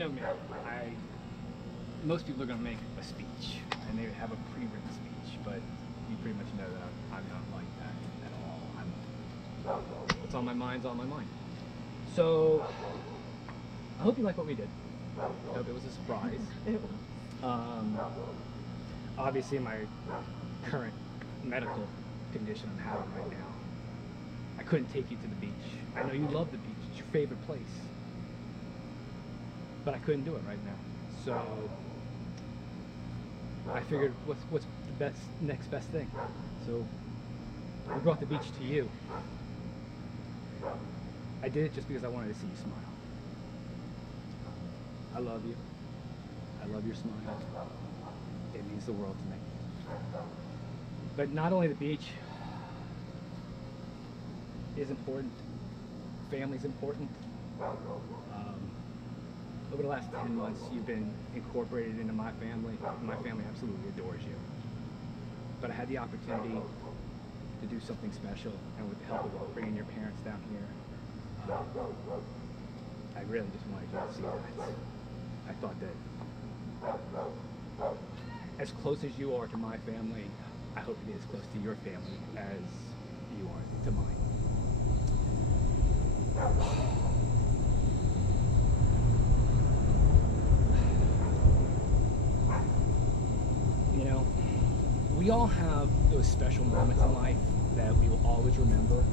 know me. Most people are going to make a speech, and they have a pre-written speech, but you pretty much know that I'm not like that at all. What's on my mind's on my mind. So, I hope you like what we did. I hope it was a surprise. Obviously, my current medical condition I'm having right now, I couldn't take you to the beach. I know you love the beach. It's your favorite place. But I couldn't do it right now. So I figured what's the next best thing. So we brought the beach to you. I did it just because I wanted to see you smile. I love you. I love your smile. It means the world to me. But not only the beach is important, family's important. Over the last 10 months, you've been incorporated into my family. My family absolutely adores you. But I had the opportunity to do something special, and with the help of bringing your parents down here, I really just wanted you to see that. I thought that as close as you are to my family, I hope to be as close to your family as you are to mine. You know, we all have those special moments in life that we will always remember.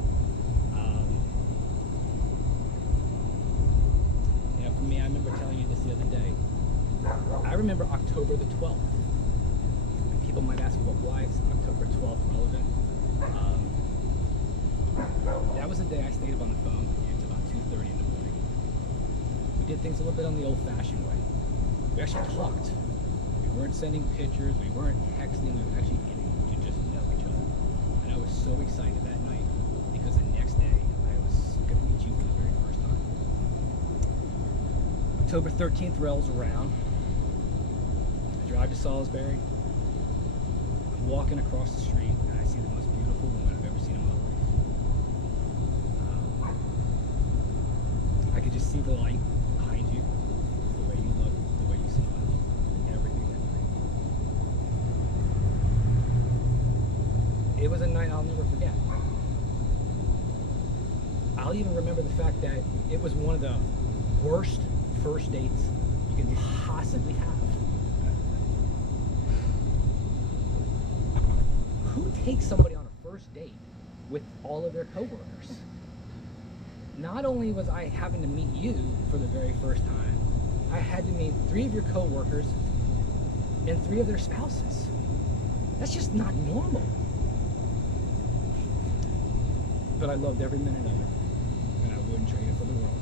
You know, for me, I remember telling you this the other day. I remember October the 12th. And people might ask, well, why is October 12th relevant? That was the day I stayed up on the phone with you until about 2:30 in the morning. We did things a little bit on the old-fashioned way. We actually talked. We weren't sending pictures, we weren't texting, we were actually getting to just know each other. And I was so excited that night because the next day I was going to meet you for the very first time. October 13th rolls around. I drive to Salisbury. I'm walking across the street and I see the most beautiful woman I've ever seen in my life. I could just see the light behind you, the way you look, the way you smile, everything that night. It was a night I'll never forget. I'll even remember the fact that it was one of the worst first dates you can possibly have. Who takes somebody on a first date with all of their coworkers? Not only was I having to meet you for the very first time, I had to meet 3 of your coworkers and 3 of their spouses. That's just not normal. But I loved every minute of it, and I wouldn't trade it for the world.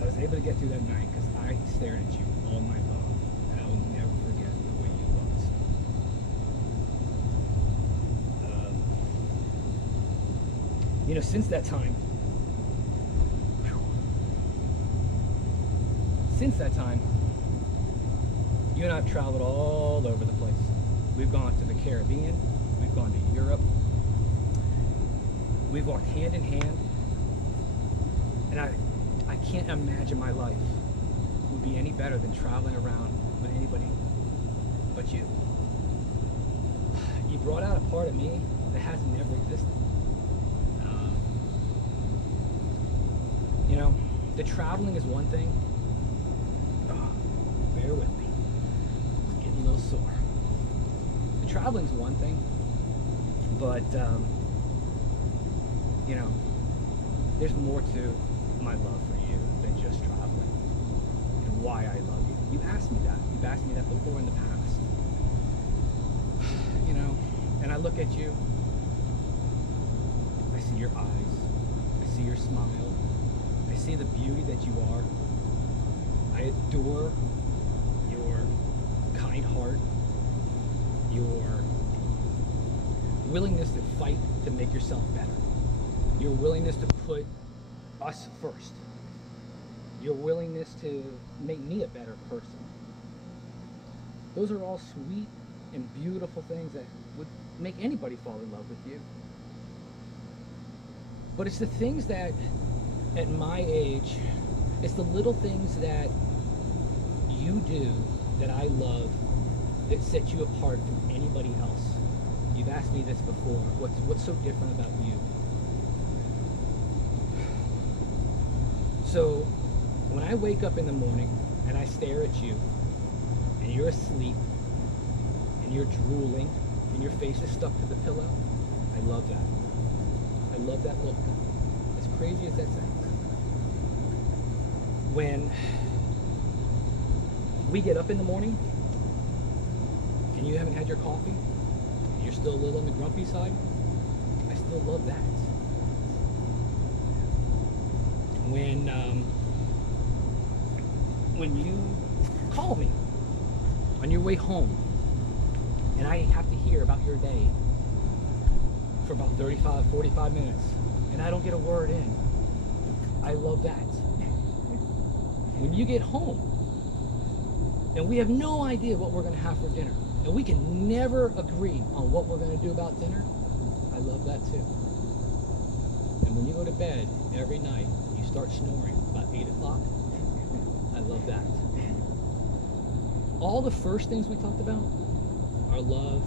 I was able to get through that night because I stared at you all night long, and I will never forget the way you looked. You know, since that time, you and I have traveled all over the place. We've gone to the Caribbean, we've gone to Europe, we've walked hand in hand, and I can't imagine my life would be any better than traveling around with anybody but you. You brought out a part of me that has never existed. You know, the traveling is one thing. Bear with me. I'm getting a little sore. The traveling is one thing, but you know, there's more to my love for you than just traveling and why I love you. You've asked me that. You've asked me that before in the past. You know, and I look at you. I see your eyes. I see your smile. I see the beauty that you are. I adore your kind heart, your willingness to fight to make yourself better, your willingness to put us first, your willingness to make me a better person. Those are all sweet and beautiful things that would make anybody fall in love with you. But it's the things that, at my age, It's the little things that you do that I love that set you apart from anybody else. You've asked me this before. What's so different about you? So when I wake up in the morning and I stare at you and you're asleep and you're drooling and your face is stuck to the pillow, I love that. I love that look. As crazy as that sounds. When we get up in the morning and you haven't had your coffee, and you're still a little on the grumpy side, I still love that. When you call me on your way home and I have to hear about your day for about 35, 45 minutes and I don't get a word in, I love that. When you get home and we have no idea what we're going to have for dinner and we can never agree on what we're going to do about dinner, I love that too. And when you go to bed every night, you start snoring about 8 o'clock, I love that. All the first things we talked about, our love,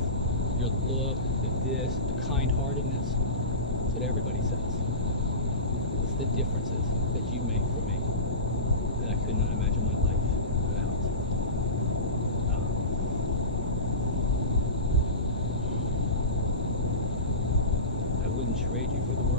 your look, the kind-heartedness, that's what everybody says. It's the differences that you make for me that I could not imagine my life without. I wouldn't trade you for the world.